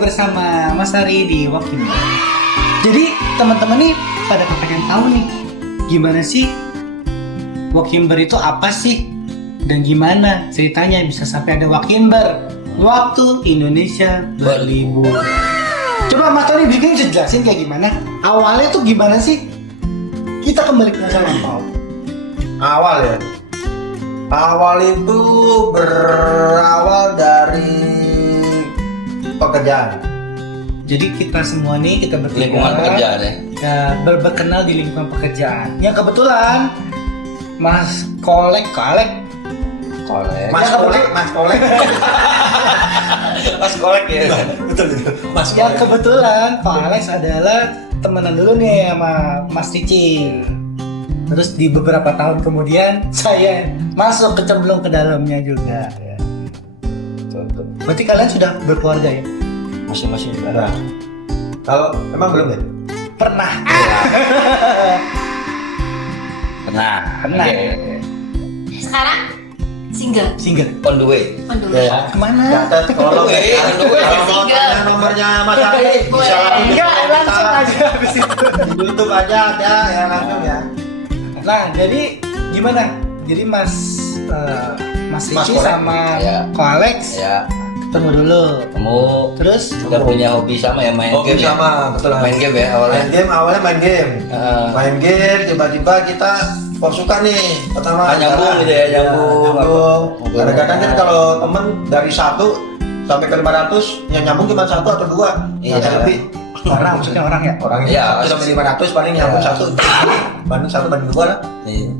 bersama Mas Ari di Wakimber. Jadi teman-teman nih pada pengen tahu nih, gimana sih Wakimber itu apa sih? Dan gimana ceritanya bisa sampai ada Wakimber waktu Indonesia berlibur? Coba Mas Tony bikin jelasin kayak gimana? Awalnya tuh gimana sih? Kita kembali ke masa lampau. Awal ya. Awal itu berawal dari pekerjaan. Jadi kita semua nih, kita bertiga Lingkungan pekerjaan ya. berkenal di lingkungan pekerjaan. Ya kebetulan Mas Kolek. Mas Kolek. Mas Kolek ya. Betul itu. Mas Ya Kolek. kebetulan Pak Alex adalah temenan dulu nih sama Mas Cici. Terus di beberapa tahun kemudian saya masuk kecemplung ke dalamnya juga. Ya. Berarti kalian sudah berkeluarga ya? Masing-masing Nah, kalau emang belum ya? Pernah. Pernah. Pernah. Oke. Sekarang single. Single. On the way. Ya. Kemana? Catat tolong ya. Aduh, Kalau mau tanya nomornya Mas Ari bisa langsung di Enggak, komen langsung kita. aja habis itu. Di YouTube aja ada ya langsung ya. Nah, jadi gimana? Jadi Mas Mas Cici Kolek. sama Ya. Ko Alex Ya, ketemu dulu. kamu Terus juga punya hobi sama ya, main Hobi game ya? sama, betul. Main game ya awalnya. Awalnya main game. Main game tiba-tiba kita kok suka nih pertama Nyambung gitu ya, nyambung. nyambung. Apa? Kadang-kadang kan kalau temen dari 1 sampai ke 500 yang nyambung cuma 1 atau 2 Iya. nggak lebih orang maksudnya orang ya? orangnya Iya. sampai 500 paling nyambung Iya. 1 banding 1 banding 2 lah. Iya.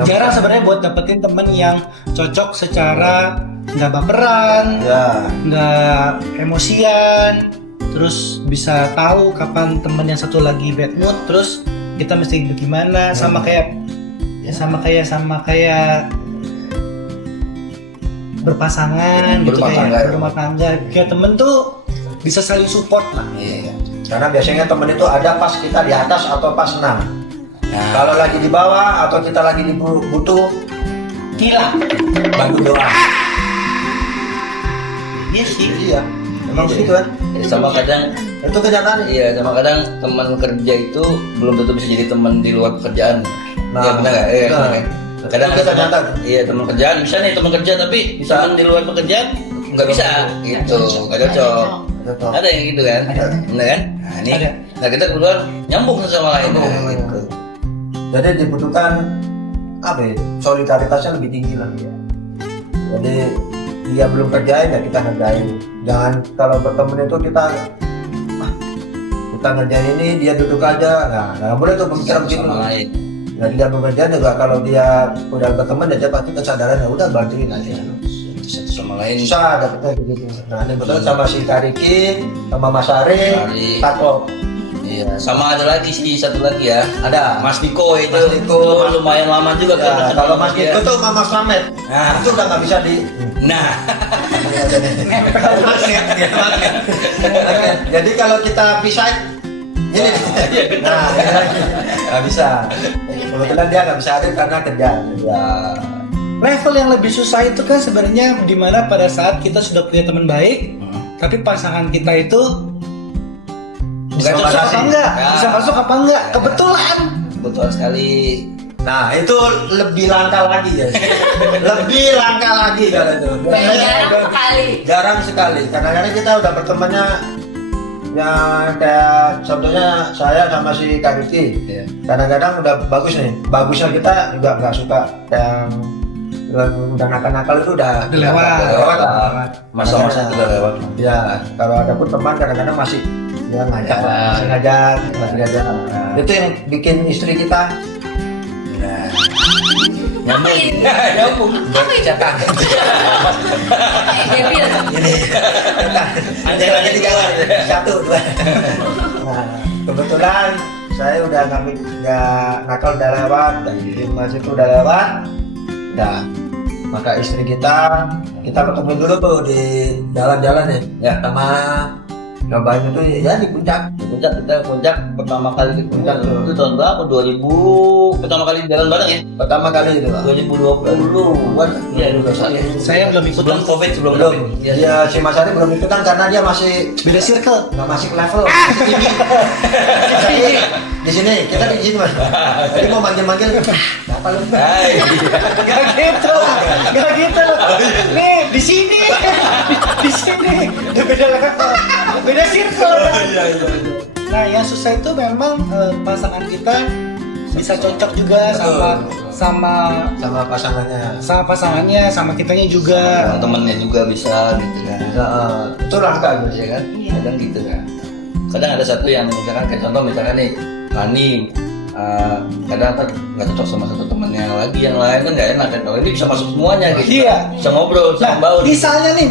Jarang sebenarnya buat dapetin temen yang cocok secara nggak baperan, Ya. nggak emosian, terus bisa tahu kapan temen yang satu lagi bad mood, terus kita mesti bagaimana, sama kayak berpasangan gitu Berumah kayak tangga. rumah tangga. Kayak temen tuh bisa saling support lah. Iya. Karena biasanya temen itu ada pas kita di atas atau pas senang. Nah, Kalau lagi di bawah atau kita lagi butuh Gila. bantu doa. Iya sih. Iya. Emang Iya. begitu kan? ya, sama kadang Itu kenyataan. iya, sama kadang teman kerja itu belum tentu bisa jadi teman di luar pekerjaan. Nah, Iya benar nggak? Iya, benar. benar. Kadang Itu ada teman, kenyataan. iya teman kerjaan bisa nih teman kerja tapi misalkan di luar pekerjaan nggak bisa gitu, nggak cocok. Betul. Ada yang gitu kan? Ada. Benar kan? Nah ini, Ada. nah kita keluar nyambung satu sama lain. Nyambung. Nah, gitu. Jadi dibutuhkan apa ya? Solidaritasnya lebih tinggi lagi ya. Jadi dia belum kerjain ya kita ngerjain. Jangan kalau berteman itu kita ngerjain ini dia duduk aja. Nah, nggak boleh tuh pemikiran Satu begitu. sama lain. Nah, dia bekerja juga kalau dia udah berteman ya dia pasti kesadaran ya udah bantuin aja. Satu sama lain. Susah dapetnya begitu. Nah, ini betul sama si Kariki, sama Mas Ari, Ari. Tako. Iya, sama ada lagi sih satu lagi ya. Ada. Mas Niko itu, Mas Niko. itu lumayan lama juga Ya, kan. kalau Mas Iya. Niko tuh sama Mas Slamet. Nah. Itu udah nggak bisa di Nah, Jadi kalau kita pisah ini nah ini lagi nggak bisa. Kebetulan dia nggak bisa hadir karena kerja. Ya. Level yang lebih susah itu kan sebenarnya dimana pada saat kita sudah punya teman baik, tapi pasangan kita itu bisa Nggak masuk cocok apa sih. enggak? Ya. Bisa masuk apa enggak? Kebetulan. betul sekali. Nah itu lebih langka lagi ya. Lebih langka lagi kalau itu. Jarang sekali. Jarang sekali. Kadang-kadang kita udah bertemannya ya kayak contohnya saya sama si Kak Riki. Iya. Kadang-kadang udah bagus nih. Bagusnya kita juga nggak suka yang udah nakal-nakal itu udah lewat. lah. Masa-masa itu udah lewat. Ya, kalau ada pun teman kadang-kadang masih ya ngajak, Ya. masih ngajak. Itu yang bikin istri kita Nah, nyambung. Apa Nyambung. cetak. Debil. Ini ada lagi 3 1 2. Nah, kebetulan saya udah nggak nakal udah lewat, dari masih itu udah lewat. Udah. Maka istri kita ketemu dulu tuh di jalan-jalan ya, sama Nyobain itu ya di puncak. Puncak pertama kali di puncak itu tahun berapa? 2000 pertama kali jalan bareng ya? Pertama kali itu Pak. 2020-an. Iya, 2021. Saya belum ikut Sebelum Covid, sebelum Belum. Covid. Iya. Dia si Mas Ari belum ikutan karena dia masih beda circle. nggak masih ke level. Jadi di sini kita di sini Mas. Jadi mau manggil-manggil. Apa lu? Hai. Gak gitu, gak gitu. Nih di sini, di sini. Udah beda level, beda circle. Nah, yang susah itu memang pasangan kita bisa cocok juga sama Sama pasangannya. sama kitanya juga. Temennya juga bisa gitu kan. Itu langka gitu. Ya kan? Iya. Kadang gitu kan. Kadang ada satu yang misalkan kayak contoh misalkan nih Lani kadang kan nggak cocok sama satu temennya lagi yang lain kan nggak enak kan. Kalau ini bisa masuk semuanya gitu. Iya. Bisa ngobrol, bisa Nah, membaur.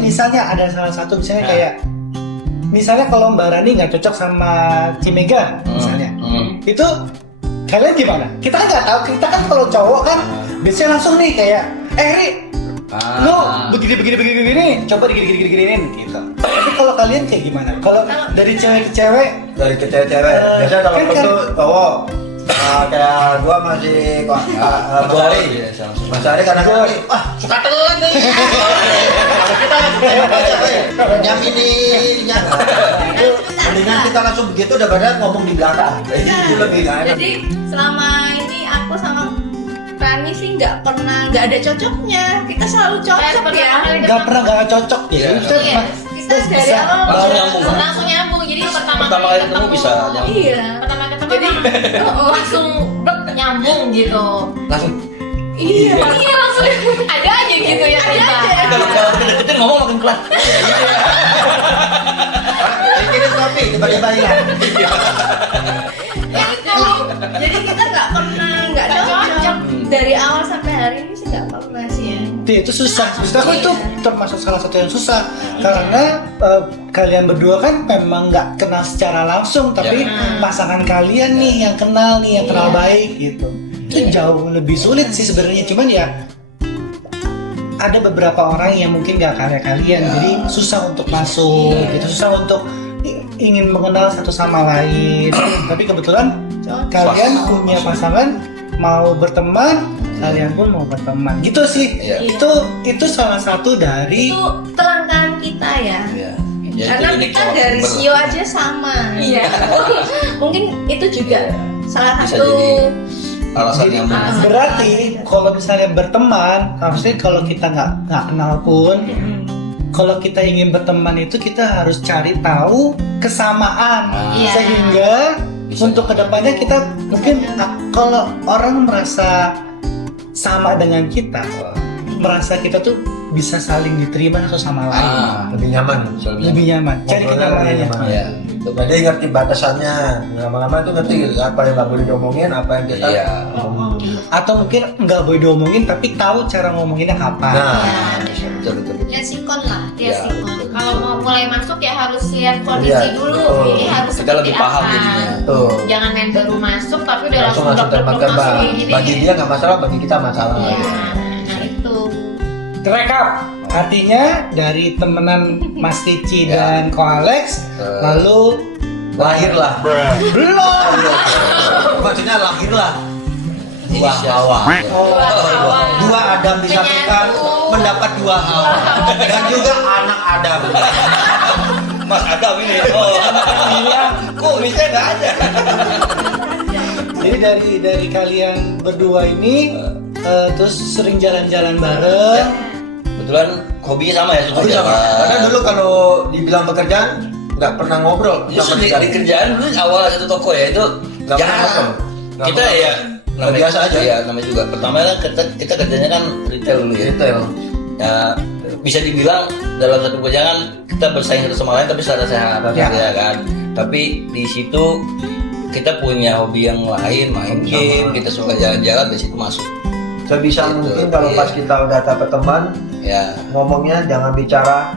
misalnya ada salah satu misalnya Nah. kayak misalnya kalau Mbak Rani nggak cocok sama Cimega misalnya, itu kalian gimana? Kita kan nggak tahu. Kita kan kalau cowok kan biasanya langsung nih kayak, Ri, lu begini, coba digini-giniin gitu. Tapi kalau kalian kayak gimana? Kalau dari cewek ke cewek, Dari ke cewek. Biasanya kalau kan- itu cowok kayak gua masih Mas Ari. Iya, sama. Mas Ari kadang-kadang suka telat nih. Kalau kita nyami nih, mendingan kita langsung begitu daripada ngomong di belakang. Itu lebih kan. Jadi selama ini aku sama Rani sih nggak ada cocoknya. Kita selalu cocok ya. nggak pernah nggak cocok ya. Iya. Kita Iya, kita dari awal Langsung nyambung. Langsung nyambung. Jadi Pertama kali ketemu bisa nyambung. Iya. Pertama ketemu Jadi emang langsung nyambung gitu. Langsung Iya. Iya langsung ada aja gitu ya. Ada aja. Kalau deketin ngomong makin kelas. kirim kopi tiba-tiba hilang. Jadi kita nggak pernah nggak cocok. Dari awal sampai hari ini sih nggak pernah sih ya. Itu susah. Maksud aku itu termasuk salah satu yang susah karena kalian berdua kan memang nggak kenal secara langsung, tapi pasangan kalian nih yang kenal nih, yang kenal baik gitu. Itu jauh lebih sulit sih sebenarnya. Cuman ya ada beberapa orang yang mungkin nggak kayak kalian, jadi susah untuk masuk, gitu, susah untuk ingin mengenal satu sama lain. Tapi kebetulan kalian punya pasangan, mau berteman, kalian pun mau berteman, gitu sih. Iya. Itu salah satu dari Itu kelangkaan kita ya. Iya. Karena kita dari sio aja sama. Iya. Mungkin itu juga salah Bisa satu jadi alasan yang berarti kalau misalnya berteman, harusnya kalau kita nggak kenal pun, kalau kita ingin berteman itu kita harus cari tahu kesamaan, Iya. sehingga Bisa. untuk kedepannya kita mungkin kalau orang merasa sama dengan kita, merasa kita tuh bisa saling diterima satu sama lain, Lebih nyaman. lebih nyaman, cari kenyamanan. Iya. Jadi ngerti batasannya, lama-lama tuh ngerti apa yang nggak boleh diomongin, apa yang kita. Iya. Atau mungkin nggak boleh diomongin tapi tahu cara ngomonginnya kapan. Nah, Betul. ya sikon lah. Ya Iya, sih. betul. Kalau mau mulai masuk ya harus lihat kondisi Iya, dulu. betul. Ini harus Kita seperti lebih paham apa. jadinya. tuh. Jangan yang baru masuk tapi udah Langsung langsung masuk blok-blok tembak-tembak. masuk kayak gini. Bagi dia nggak masalah, bagi kita masalah. Iya. Nah itu. Rekap, artinya dari temenan Mas Cici Ya. dan Ko Alex, lalu Lahirlah. belum. Maksudnya lahirlah. Dua Inisial. Hawa. Oh, Dua Adam disatukan mendapat dua Hawa dan juga anak Adam. Mas Adam ini. Oh, iya. Kok bisa nggak ada? jadi dari kalian berdua ini terus sering jalan-jalan bareng. Kebetulan hobinya sama ya, suka Tapi sama. jalan. Karena dulu kalau dibilang pekerjaan nggak pernah ngobrol. Justru di kerjaan dulu awal satu toko ya itu Nggak pernah jarang. ngobrol. Nggak Kita pernah. ya Nggak biasa aja. Iya, namanya juga. Pertama kan kita kerjanya kan retail dulu ya. Retail. Ya, bisa dibilang dalam satu pekerjaan kita bersaing satu sama lain tapi secara sehat Ya. ya kan. Tapi di situ kita punya hobi yang lain, main game, kita suka jalan-jalan, di situ masuk. Sebisa Gitu, mungkin kalau iya. pas kita udah dapat teman, Ya, ngomongnya jangan bicara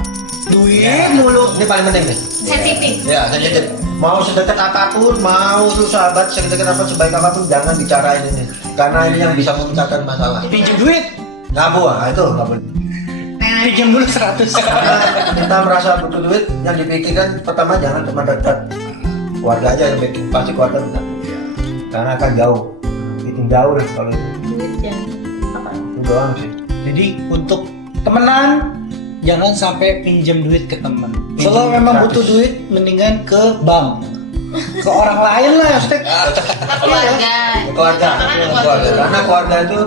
Duit mulu. ini paling penting nih. Sensitif. Ya, sensitif. Mau sedekat apapun, mau lu sahabat sedekat apapun, sebaik apapun, jangan bicarain ini. Karena ini yang bisa memecahkan masalah. Pinjam duit. Nggak buah, itu nggak boleh. Nah pinjam dulu 100. Karena kita merasa butuh duit, yang dipikirkan pertama jangan cuma dekat keluarga aja yang bikin, pasti keluarga minta. Karena akan jauh, bikin jauh deh kalau itu. Duit jangan apa? Itu doang sih. Jadi untuk temenan jangan sampai pinjam duit ke teman. Pinjam Kalau memang 100. butuh duit, mendingan ke bank, ke orang lain lah ya, maksudnya. Keluarga. Keluarga. Keluarga. Karena keluarga itu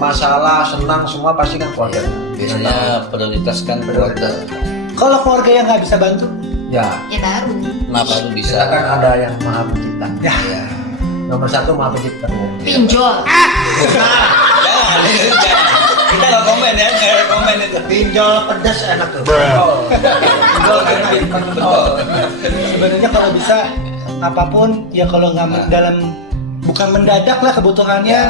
masalah, senang semua pasti kan keluarga. Biasanya prioritaskan keluarga. Kalau keluarga yang nggak bisa bantu, Ya, Ya baru. Kenapa lu bisa? kita kan ada yang maha pencipta. ya Ya. Nomor 1 maha pencipta. Pinjol. Jangan, jangan. Kita nggak komen ya, nggak ada komen itu. Pinjol pedas enak tuh. Pinjol enak. Betul. sebenarnya kalau bisa apapun ya kalau nggak dalam bukan mendadak lah kebutuhannya,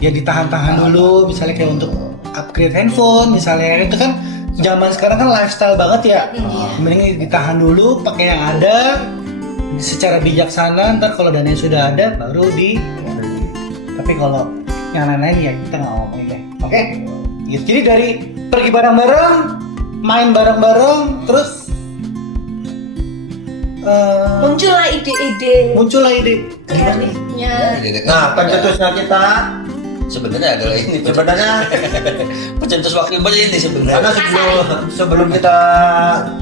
ya ditahan-tahan dulu. Misalnya kayak untuk upgrade handphone, misalnya itu kan zaman sekarang kan lifestyle banget ya. Iya. Mending ditahan dulu, pakai yang ada secara bijaksana. Ntar kalau dananya sudah ada baru di. Tapi kalau yang lain-lain ya kita nggak ngomongin deh. Oke? Gitu. Jadi dari pergi bareng-bareng, main bareng-bareng, terus Muncullah ide-ide muncullah ide. kreatifnya. Nah, pencetusnya kita Sebenarnya adalah ini. sebenarnya Pencetus wakil ini sebenarnya. karena sebelum kita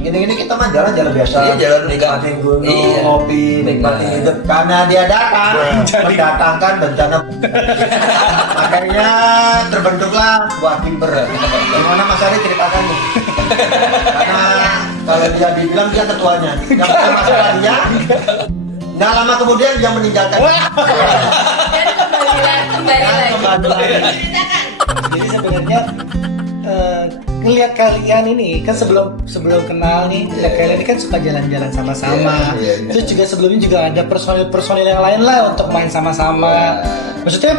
gini-gini kita mah jalan-jalan biasa. Iya, jalan nikmatin gunung, Iya. ngopi, nikmatin Benar. hidup. Karena dia datang, mendatangkan bencana. Makanya terbentuklah buah timber. Gimana Mas Ari ceritakan nih? Karena kalau dia dibilang dia ketuanya, yang punya masalah dia. Nggak lama kemudian dia meninggalkan. Dan kembali lagi. Ceritakan. Jadi sebenarnya ngelihat kalian ini kan sebelum kenal nih, lihat kalian ini kan suka jalan-jalan sama-sama. Iya. Terus juga sebelumnya juga ada personil yang lain lah untuk main sama-sama. Maksudnya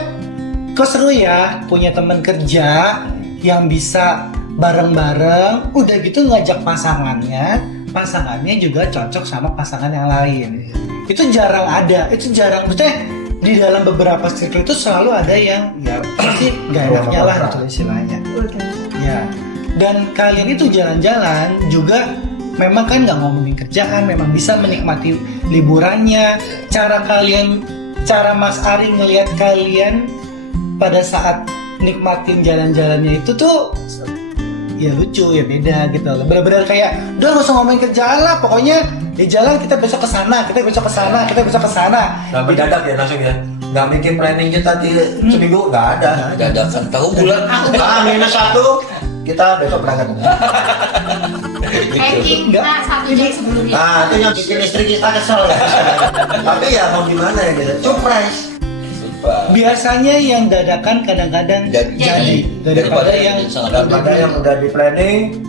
kok seru ya punya teman kerja yang bisa bareng-bareng, udah gitu ngajak pasangannya juga cocok sama pasangan yang lain. Itu jarang ada, itu jarang. Maksudnya di dalam beberapa circle itu selalu ada yang ya pasti gak enaknya lah gitu istilahnya. Ya. Dan kalian itu jalan-jalan juga memang kan nggak ngomongin kerjaan, memang bisa menikmati liburannya. Cara Mas Ari ngelihat kalian pada saat nikmatin jalan-jalannya itu tuh ya lucu, ya beda gitu loh. Benar-benar kayak udah nggak usah ngomongin kerjaan lah, pokoknya di jalan kita besok ke sana, kita besok ke sana. Nggak mendadak ya langsung ya. Nggak bikin planning kita di seminggu, nggak ada. Dadakan tahu bulan. -1 kita besok berangkat. Packing lah 1 jam sebelumnya. Nah itu yang bikin istri kita kesel. Tapi ya mau gimana ya gitu. Surprise. Biasanya yang dadakan kadang-kadang jadi daripada yang Daripada yang udah di planning,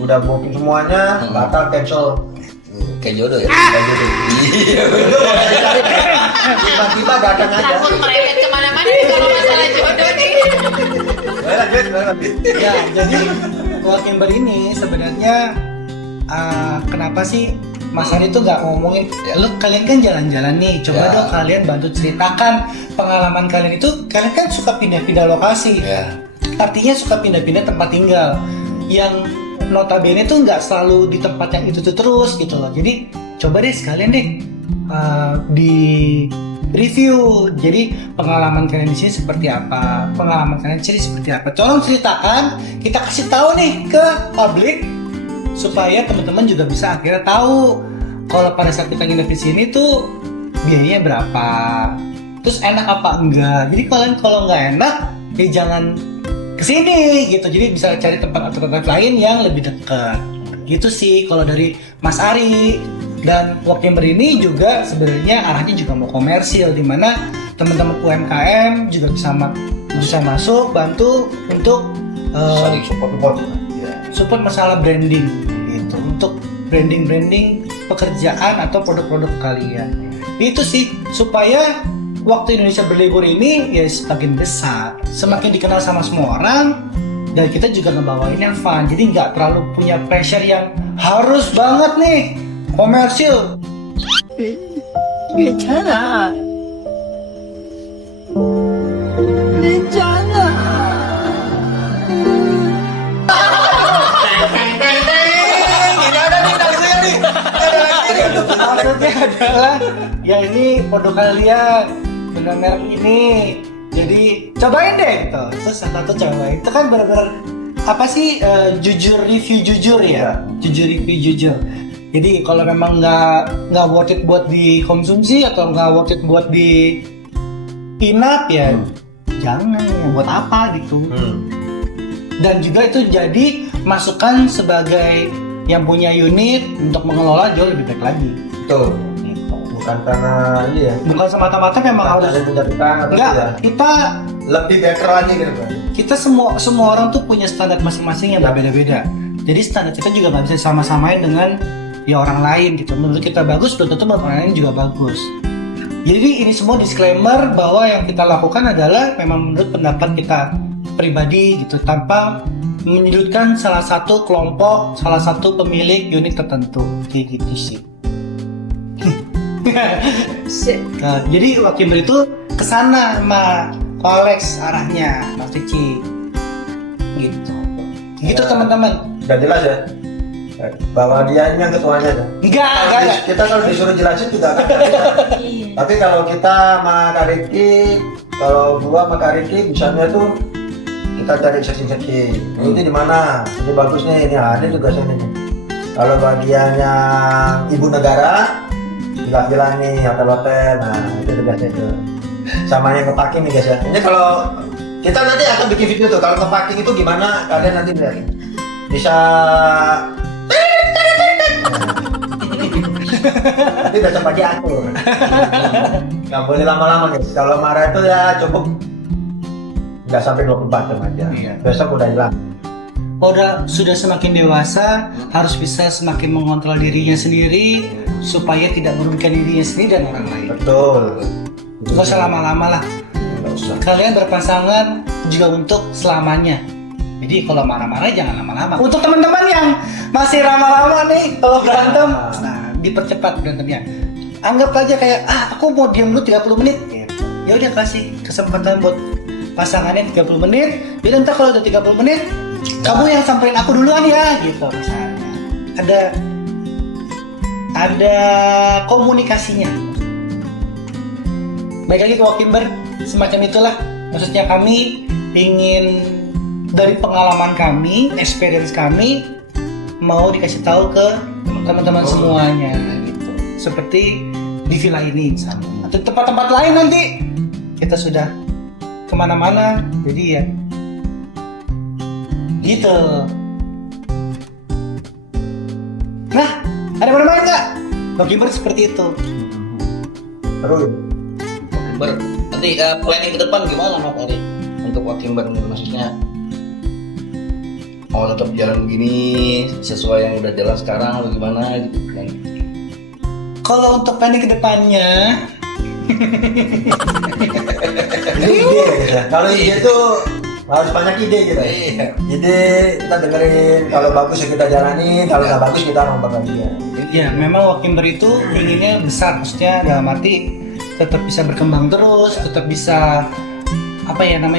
udah booking semuanya, batal cancel. Kayak jodoh ya. Itu nggak bisa dicari. Tiba-tiba datang aja. Takut merembet kemana-mana nih kalau masalah jodoh nih. Lanjut. ya jadi Walkimber ini sebenarnya kenapa sih Mas Ari tuh nggak ngomongin lu kalian kan jalan-jalan nih, coba dong kalian bantu ceritakan pengalaman kalian itu. Kalian kan suka pindah-pindah lokasi, artinya suka pindah-pindah tempat tinggal yang notabene tuh nggak selalu di tempat yang itu terus gitu loh. Jadi coba deh sekalian deh di review. Jadi pengalaman kalian di sini seperti apa, pengalaman kalian di sini seperti apa. Tolong ceritakan, kita kasih tahu nih ke publik supaya teman-teman juga bisa akhirnya tahu kalau pada saat kita nginep di sini tuh biayanya berapa, terus enak apa enggak. Jadi kalian kalau nggak enak ya jangan kesini gitu. Jadi bisa cari tempat alternatif lain yang lebih dekat. Gitu sih kalau dari Mas Ari. Dan Walkimber ini juga sebenarnya arahnya juga mau komersil, di mana teman-teman UMKM juga bisa masuk bantu untuk Saling support. support masalah branding gitu, untuk branding pekerjaan atau produk-produk kalian. Itu sih supaya waktu Indonesia berlibur ini ya semakin besar, semakin dikenal sama semua orang, dan kita juga ngebawain yang fun. Jadi nggak terlalu punya pressure yang harus banget nih komersil. 괜찮아. 괜찮아. Maksudnya adalah ya ini produk kalian dengan merek ini. Jadi cobain deh gitu. Terus satu cobain. Itu kan benar-benar apa sih jujur review jujur ya. Jujur review jujur. Jadi kalau memang nggak worth it buat dikonsumsi atau nggak worth it buat di inap ya jangan ya buat apa gitu. Dan juga itu jadi masukan sebagai yang punya unit untuk mengelola jauh lebih baik lagi. Betul. Bukan karena ya. Bukan semata-mata memang harus enggak, ya. kita Lebih better lagi gitu kan. kita semua orang tuh punya standar masing-masing yang berbeda-beda. Jadi standar kita juga nggak bisa sama-samain dengan ya orang lain gitu. Menurut kita bagus, belum tentu menurut orang lain juga bagus. Jadi ini semua disclaimer bahwa yang kita lakukan adalah memang menurut pendapat kita pribadi gitu, tanpa menyudutkan salah satu kelompok, salah satu pemilik unit tertentu, kayak gitu sih. Nah, jadi Wakimber itu kesana sama Alex arahnya, Mas Cici, gitu. Gitu teman-teman. Udah jelas ya. Bahwa dia ini yang ketuanya aja. Enggak. Kita kalau disuruh jelasin juga kan. Tapi kalau kita sama Kak Riki, kalau gua sama Kak Riki misalnya tuh kita cari seksi-seksi. Ini di mana? Ini bagus nih, ini ada juga sini. Kalau bagiannya ibu negara, bilang nih hotel-hotel, nah itu tugasnya itu. Sama yang nge-packing nih guys ya. Ini kalau kita nanti akan bikin video tuh, kalau nge-packing itu gimana kalian nanti lihat. Bisa nanti udah cepat diatur. Nggak boleh lama-lama guys. Kalau marah itu ya cukup nggak sampai 24 jam aja. Iya. Besok udah hilang. Sudah semakin dewasa, harus bisa semakin mengontrol dirinya sendiri supaya tidak merugikan dirinya sendiri dan orang lain. Betul. Gak usah lama-lama lah. Nggak usah. Kalian berpasangan juga untuk selamanya. Jadi kalau marah-marah jangan lama-lama. Untuk teman-teman yang masih lama-lama nih kalau berantem, nah dipercepat berantemnya. Anggap aja kayak aku mau diam dulu 30 menit. Ya udah kasih kesempatan buat pasangannya 30 menit. Jadi ntar kalau udah 30 menit, kamu yang samperin aku duluan ya, gitu misalnya. Ada komunikasinya. Baik lagi ke Wakimber, semacam itulah. Maksudnya kami ingin dari pengalaman kami, experience kami, mau dikasih tahu ke teman-teman semuanya gitu. Seperti di villa ini misalnya. Atau tempat-tempat lain nanti kita sudah kemana-mana, jadi ya gitu. Nah, ada mana-mana nggak? Wakimber seperti itu. Terus Wakimber nanti planning ke depan gimana Mas Ari untuk Wakimber maksudnya mau tetap jalan begini sesuai yang udah jalan sekarang atau gimana gitu kan? Kalau untuk planning ke depannya, ini ide ya. Kalau ide itu harus banyak ide gitu. Iya. Ide kita dengerin, kalau bagus ya kita jalani, kalau nggak bagus kita ngomong lagi ya. ya memang Wakimber itu inginnya besar, maksudnya dalam arti tetap bisa berkembang terus, tetap bisa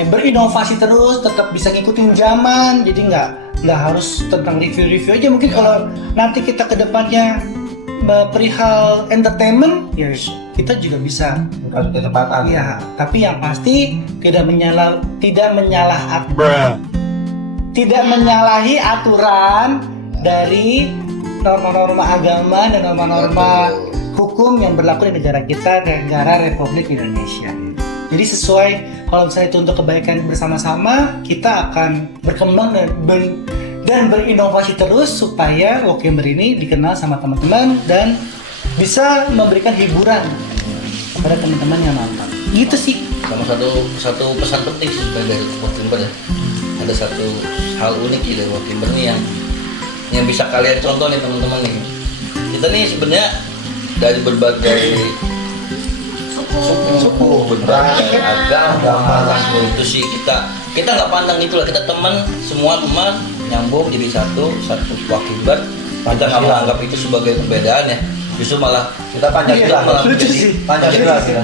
berinovasi terus, tetap bisa ngikutin zaman. Jadi nggak harus tentang review aja. Mungkin kalau nanti kita ke depannya perihal entertainment, ya kita juga bisa. Kasih kesempatan. Iya, tapi yang pasti tidak menyalahi aturan dari norma-norma agama dan norma-norma hukum yang berlaku di negara kita, negara Republik Indonesia. Jadi sesuai, kalau misalnya itu untuk kebaikan bersama-sama, kita akan berkembang dan berinovasi terus supaya Wakimber ini dikenal sama teman-teman dan bisa memberikan hiburan kepada teman-teman yang nonton. Gitu sih. Sama satu pesan penting sih sebenarnya dari Wakimber ya. Ada satu hal unik sih dari Wakimber nih yang bisa kalian contoh nih teman-teman nih. Kita nih sebenarnya dari berbagai suku, berbagai agama, ras itu sih kita nggak pandang itulah, kita semua teman nyambung jadi satu Wakimber. Kita nggak menganggap itu sebagai perbedaan ya. Justru malah Kita Pancasila, malah lucu menjadi, sih. Pancasila kita.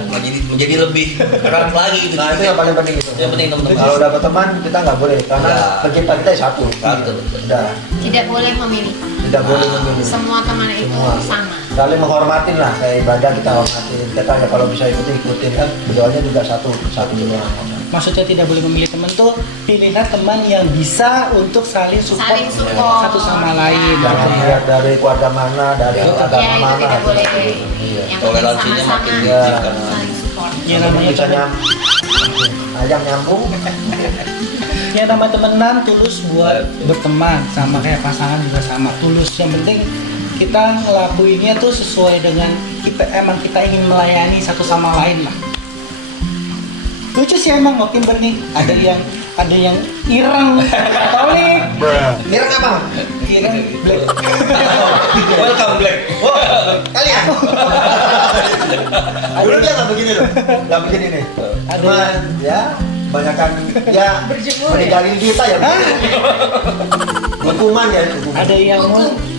menjadi lebih erat lagi gitu. Nah itu yang paling penting itu. Yang penting teman-teman. Kalau dapat teman kita nggak boleh karena Ya. pencipta kita satu. Satu, betul. Udah, Tidak boleh memilih. tidak boleh memilih. Semua teman itu Semua. sama. Saling menghormatin lah, kayak ibadah kita hormatin. Kita ya kalau bisa ikutin kan doanya juga satu doang. Maksudnya tidak boleh memilih teman tuh, pilihlah teman yang bisa untuk saling support, Saling support. satu sama lain. Jangan Ya. lihat dari keluarga mana, dari Ya, agama Ya, itu mana. tidak boleh. Iya, Yang toleransinya penting makin sama-sama ditingkatkan. saling support. Yang namanya bisa teman, ayam nyambung. yang namanya temenan tulus buat berteman, sama kayak pasangan juga sama tulus. Yang penting kita ngelakuinnya tuh sesuai dengan kita ingin melayani satu sama lain lah. Lucu sih emang Wakimber nih. Ada yang ireng, tahu nih? Nirang apa? Ireng black. Welcome Black. Wah, Kalian. Dulu dia nggak begini loh, nggak begini nih. Ada Cuma yang ya banyakkan ya Berjemur ya? meninggalin kita ya. Hukuman ya, hukuman. ada yang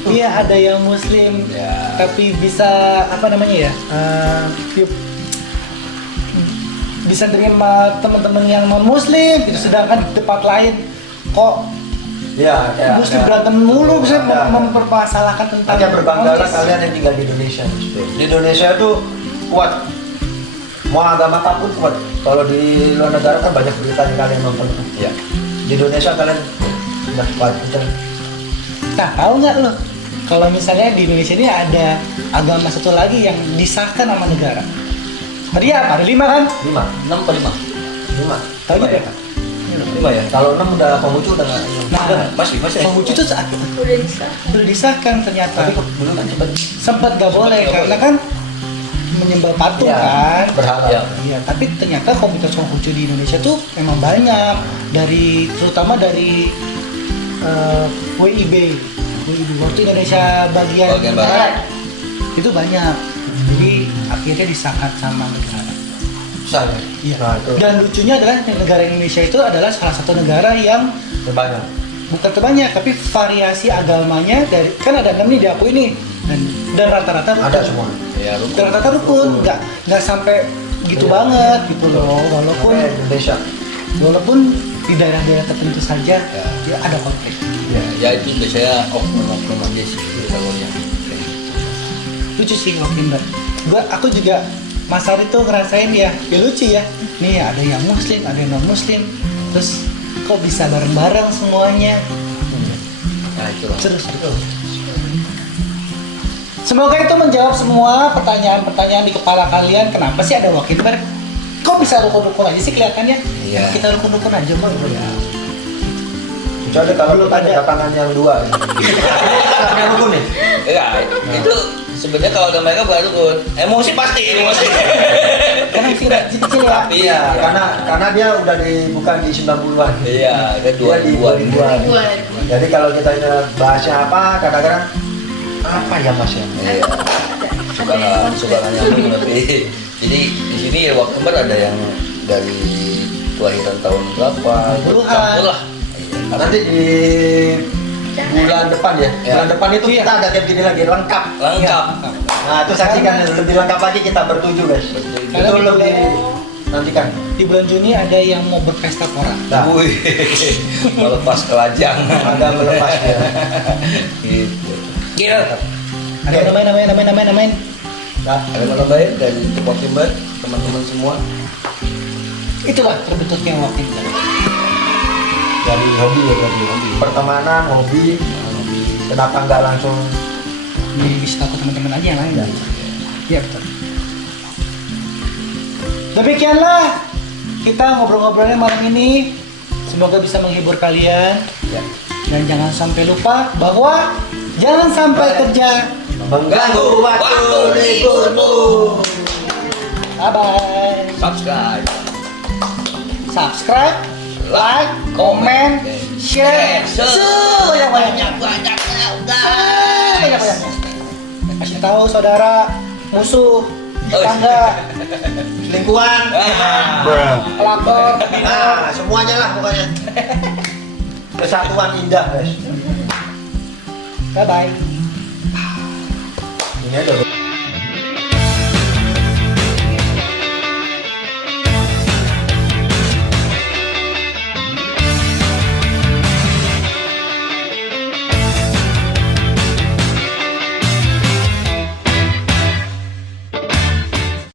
iya ada yang muslim Ya. tapi bisa apa namanya ya bisa terima teman-teman yang non muslim gitu, sedangkan di tempat lain kok Ya, ya, muslim ya. berantem mulu bisa Ada. mempermasalahkan tentang Hanya berbanggalah konteks. kalian yang tinggal di Indonesia. Di Indonesia itu kuat. Mau agama apapun kuat. Kalau di luar negara kan banyak berita yang kalian nonton. Ya. Di Indonesia kalian udah kuat. Betul. Nah, tahu nggak lo kalau misalnya di Indonesia ini ada agama satu lagi yang disahkan sama negara? Tadi apa? Ada 5 kan? 5. 6 apa 5? 5. Tahu Lima gitu ya? ya? 5 ya? Kalau 6 udah Konghucu udah nggak. Nah, Masih. Konghucu itu saat Udah bisa. udah disahkan ternyata. Tapi kok dulu kan cepet. Sempat gak boleh Nggak karena kan menyembah patung Ya, kan. berhala. Ya. Iya, tapi ternyata komunitas Konghucu di Indonesia tuh memang banyak, terutama dari WIB waktu Indonesia bagian Bagian barat. itu banyak. Jadi akhirnya disahkan sama negara. Susah ya. Iya. Nah, itu Dan lucunya adalah negara Indonesia itu adalah salah satu negara yang banyak. bukan terbanyak tapi variasi agamanya dari kan ada 6 nih diakui nih dan rata-rata rukun. Ada semua. Ya, Dan rata-rata rukun, nggak sampai gitu Iya. banget gitu loh. Walaupun Sampai Indonesia. di daerah-daerah tertentu saja ya ada konflik. Ya itu biasanya oknum aja sih kalau yang kayak gitu. Lucu sih Wakimber. Aku juga Mas Ari tuh ngerasain ya lucu ya. Nih ada yang muslim, ada yang non muslim. Terus kok bisa bareng-bareng semuanya? Nah itulah. Seru. Semoga itu menjawab semua pertanyaan-pertanyaan di kepala kalian. Kenapa sih ada Wakimber? Kok bisa rukun-rukun aja sih kelihatannya? Iya. Kita rukun-rukun aja kok. Kecuali kalau Belum kita ada ada. tangan yang 2. Karena rukun nih. Ya, itu sebenarnya kalau ada mereka bukan rukun. Emosi pasti, emosi. Karena masih kecil ya. Iya, karena dia udah bukan di 90-an. Iya, ada Dia di 2000-an. 2000-an. Jadi kalau kita ini bahasnya apa, kadang-kadang apa ya Mas ya? Iya. Suka nggak nyambung tapi jadi di sini ya Wakimber ada yang dari kelahiran tahun berapa, Puluhan. campur lah. Iya. Nanti di bulan depan ya. Ya. Bulan depan itu kita ada kayak gini lagi lengkap. Lengkap. Nah, itu saksikan lebih lengkap lagi kita bertujuh guys. Karena Itu di lebih nantikan. Di bulan Juni ada yang mau berpesta pora. Nah, Wih, melepas kelajang. ada melepas ya. Gitu. Ada namain. Nah, Ada malam baik dari Wakimber, teman-teman semua. Itulah terbentuknya Wakimber. dari hobi ya berarti. Pertemanan, hobi. Kenapa nggak langsung Bisa tahu teman-teman aja yang lain. Iya betul. Demikianlah kita ngobrol-ngobrolnya malam ini. Semoga bisa menghibur kalian. ya, Dan jangan sampai lupa bahwa jangan sampai kerja. mengganggu waktu liburmu? Bye bye. Subscribe, Like, comment, share, sebanyak-banyaknya. Sebanyak-banyaknya. Kasih tahu saudara, musuh, tetangga, Selingkuhan. pelakor, Nah, semuanya lah pokoknya. Kesatuan indah guys. bye bye. Ini aja.